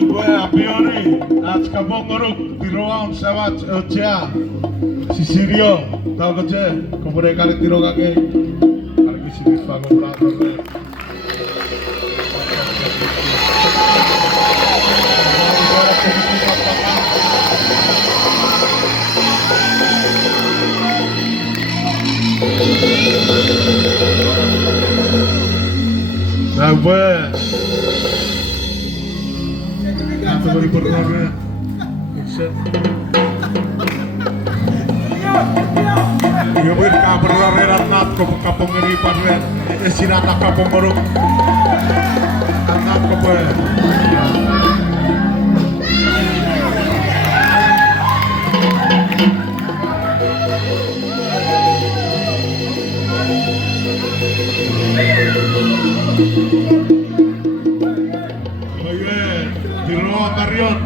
gue apioni aç kapon goruk tiroan sabat ocha sisirio tau koce komore kali tiro kake kali kisini pago berapa nah gue nanti beri pertama iya gue kabar rerat nat kapong ngeri parlen sinata kapong goruk nat kope Marion,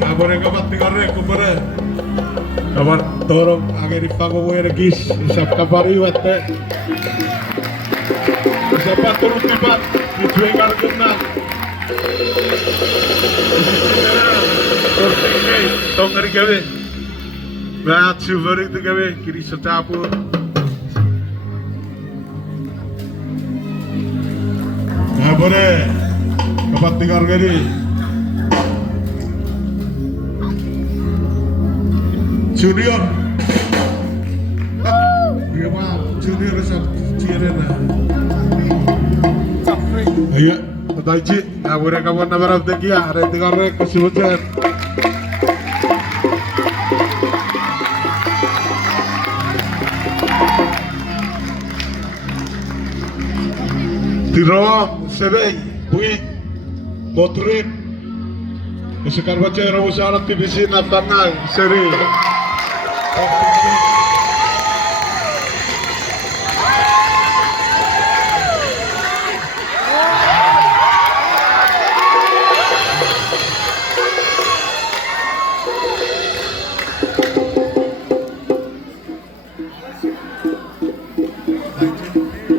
abore kabat tigare kubere, kabar torong ageri pago boy regis, isap kabari wate, isap turun tibat, dijual karena, tortingnya, tongkari gawe, berat silver itu gawe, kiri secapur, abore kabat tigare geri. Junior, iya mah Junior resep cirena. Iya, tadi abure kawan nabarab tekia, ada tiga rek kesulitan. Tirawam, sebei, bui, motorin. Sekarang baca ramus alat TBC natangan seri.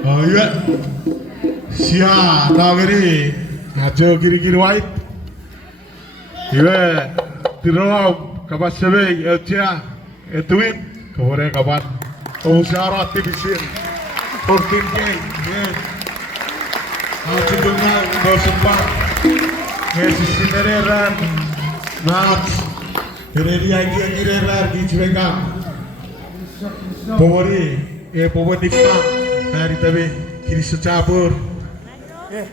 Oh iya, siap, nageri, ajo kiri white, iya, tirawam, kapas sebei, etia, etuin, kore kapan, usaha TBC, 14K, ya, ajo dengar, bersempat, sisi nereran, nats, nereran di Cibengka, Pomori, Pomori Nikmat. Dari tadi kiri secapur. Iya,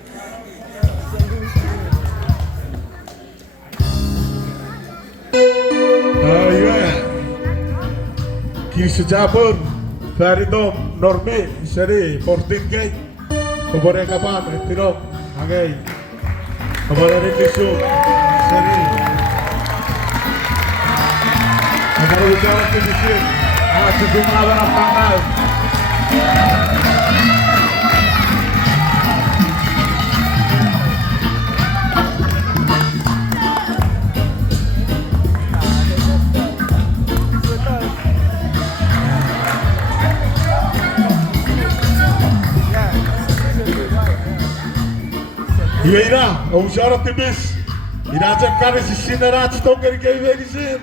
kiri secapur. Dari dom Normi seri 14K. Kebore kapan? Tiro, agai. Kebore Rikisu seri. Agar ucapan di sini. Sejumlah barang tanggal. Iya, usaha tipis. Ira cekar sisi nerat stong dari kayu di sini.